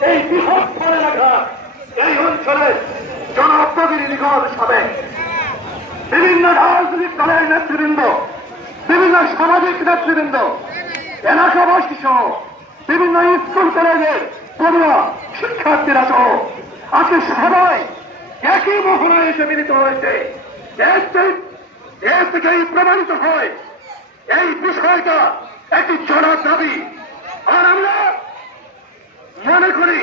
এই বৃহৎ এলাকা এই অঞ্চলে জনপ্রতিনিধিগণ সাবেক বিভিন্ন রাজনৈতিক দলের নেতৃবৃন্দ, বিভিন্ন সামাজিক নেতৃবৃন্দ, এলাকাবাসী সহ বিভিন্ন স্কুল, কলেজের পড়ুয়া, শিক্ষার্থীরা সহ আজকে সবাই একই মহলায় এসে মিলিত হয়েছে। এর থেকে- প্রমাণিত হয়, এই বিষয়টা একটি জনার দাবি আর আমরা মনে করি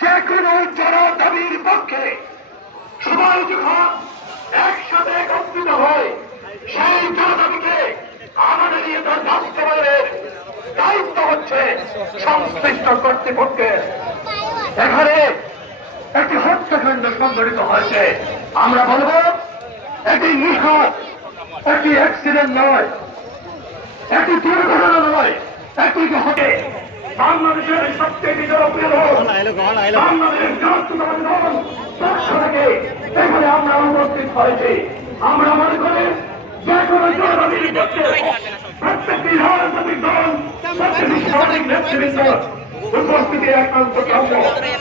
যে কোনো জনার দাবির পক্ষে সবাই যখন একসাথে একত্রিত হয়, সেই জনতাকে আমাদের বাস্তবায়নের দায়িত্ব হচ্ছে সংশ্লিষ্ট কর্তৃপক্ষের। এখানে একটি হত্যাকাণ্ড সংঘটিত হয়েছে। আমরা বলব একটি নিখত একটি অ্যাক্সিডেন্ট নয় একটি দুর্ঘটনা নয় একটি হতে বাংলাদেশের সবচেয়ে জনপ্রিয় দল বাংলাদেশ জাতীয়তাবাদী দল পক্ষ থেকে এখানে আমরা উপস্থিত হয়েছি। আমরা মনে করি যে কোনো জনতাবির পক্ষে প্রত্যেকটি রাজনৈতিক দল প্রত্যেকটি সামাজিক নেতৃবৃন্দ উপস্থিতি একান্ত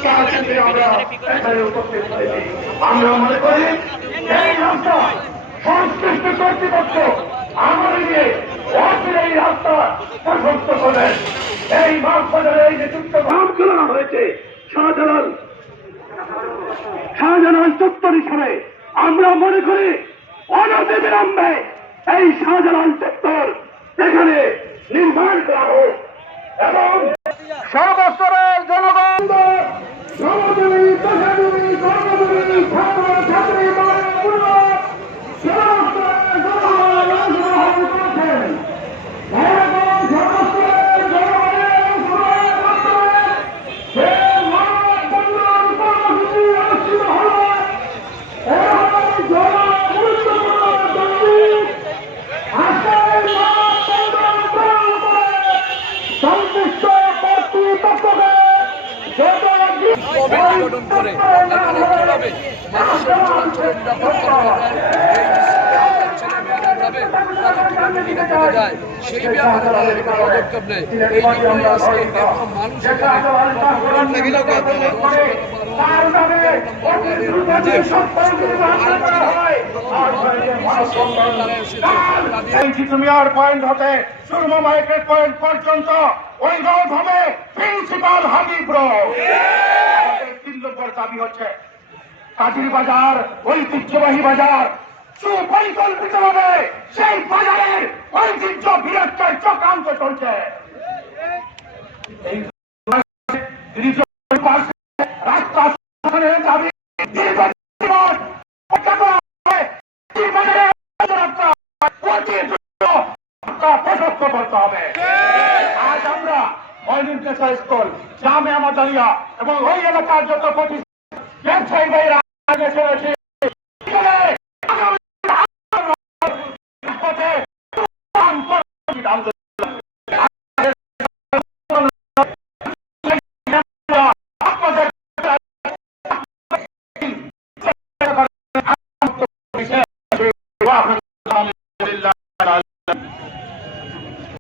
তার ক্ষেত্রে আমরা এখানে উপস্থিত হয়েছি। আমরা মনে করি এই রাস্তা সংশ্লিষ্ট কর্তৃপক্ষ আমাদের নিয়ে অচিরে এই রাস্তা প্রশস্ত করেন যে চালানো হয়েছে। শাহজালাল। শাহজালাল চত্বর হিসাবে আমরা মনে করি অনতি বিলম্বে এই শাহজালাল চত্বর এখানে নির্মাণ করা হোক। এবং সর্বস্তরের কমিটি গঠন করে এখানে কীভাবে মানুষের চলাচলের নিরাপত্তা হবে এই ছেলে মেয়েরা যাবে তারা কীভাবে নিরাপদে যায় সেই ব্যাপারে তারা কোনো পদক্ষেপ নেয় এই জন্য আজকে মানুষ এখানে পয়েন্ট হতে সুরমা মার্কেট পয়েন্ট পর্যন্ত ওই রোড হবে প্রিন্সিপাল হাবিব রোড দাবি হচ্ছে। কাজির বাজার, ঐতিহ্যবাহী বাজার সুপরিকল্পিত ভাবে সেই বাজারের ঐতিহ্য বিরাটকার চক্রান্ত চলছে। রাস্তা দাবি এবং ওই এলাকার যত প্রতিষ্ঠান ব্যবসায়ী ভাইরা আগে চলেছে। আগামী